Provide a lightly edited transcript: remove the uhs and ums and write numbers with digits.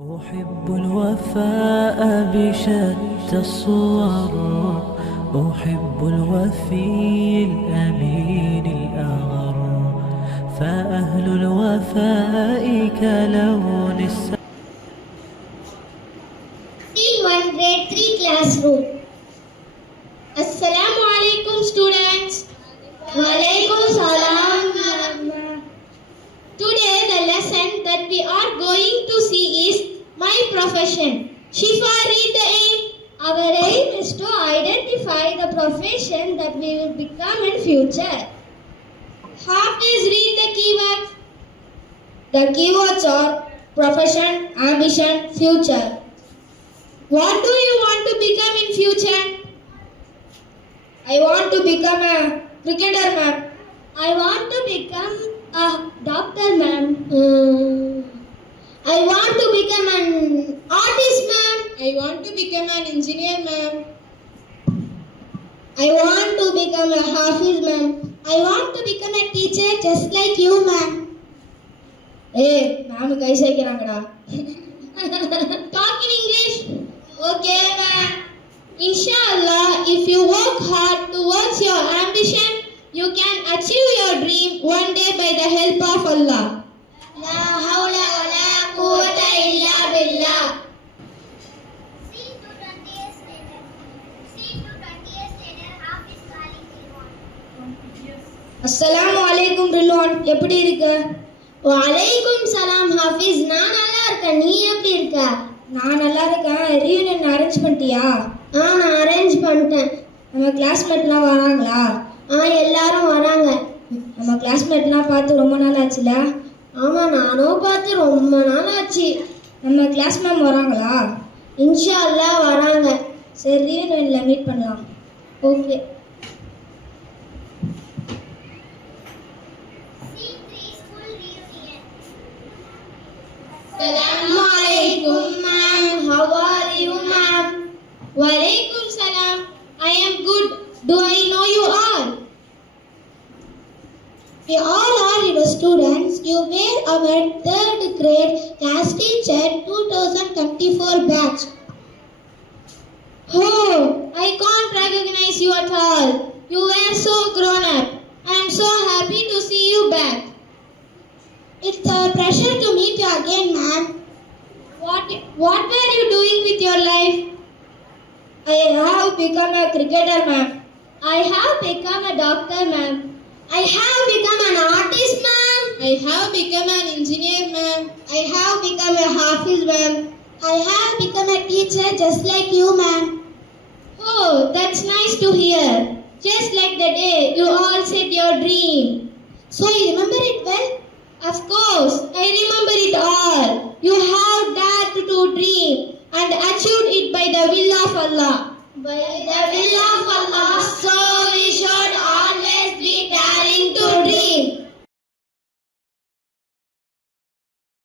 أحب الوفاء بشتى الصور، أحب الوفي الأمين الأغر، فأهل الوفاء كلون السماء. One grade 3 classroom. Assalamu alaikum students. Wa alaikum salam. Today the lesson that we are going to see is my profession. Shifa, read the aim. Our aim is to identify the profession that we will become in future. Hafiz, read the keywords. The keywords are profession, ambition, future. What do you want to become in future? I want to become a cricketer, ma'am. I want to become a doctor, ma'am. I want to become an artist, ma'am. I want to become an engineer, ma'am. I want to become a hafiz, ma'am. I want to become a teacher just like you, ma'am. Hey, ma'am, kaise kirangada? Talk in English. Okay, ma'am. Inshallah, if you work hard towards your ambition, you can achieve your dream one day by the help of Allah. La hawla wa la quwwata illa billah. Assalamu alaikum Rilwan, எப்படி இருக்க? Wa alaikum salam Hafiz, நான் நல்லா இருக்கேன். நீ எப்படி இருக்க? நான் நல்லா இருக்கேன். ரீயூனியன் அரேஞ்ச் பண்ணிட்டியா? நான் அரேஞ்ச் பண்ணிட்டேன். நம்ம கிளாஸ்மேட்லாம் வராங்களா? எல்லாரும் வராங்க. நம்ம கிளாஸ்மேட்லாம் பார்த்து ரொம்ப நாள் ஆச்சுல? ஆமாம், நானும் பார்த்து ரொம்ப நாள் ஆச்சு. நம்ம கிளாஸ் மேம் வராங்களா? இன்ஷா அல்லாஹ் வராங்க. சரி, ரீயூனியனில் மீட் பண்ணலாம். Okay. Assalamu alaikum, ma'am. How are you, ma'am? Wa alaikum salam. I am good. Do I know you all? We all are your students. You were our 3rd grade class teacher 2024 batch. Oh, I can't recognize you at all. You were so grown up. I am so happy to see you back. It's a pleasure to meet you again, ma'am. What were you doing with your life? I have become a cricketer, ma'am. I have become a doctor, ma'am. I have become an artist, ma'am. I have become an engineer, ma'am. I have become a hafiz, ma'am. I have become a teacher just like you, ma'am. Oh, that's nice to hear. Just like the day you all said your dream. So you remember it well? Of course, I remember it all. You have dared to dream and achieved it by the will of Allah. By the will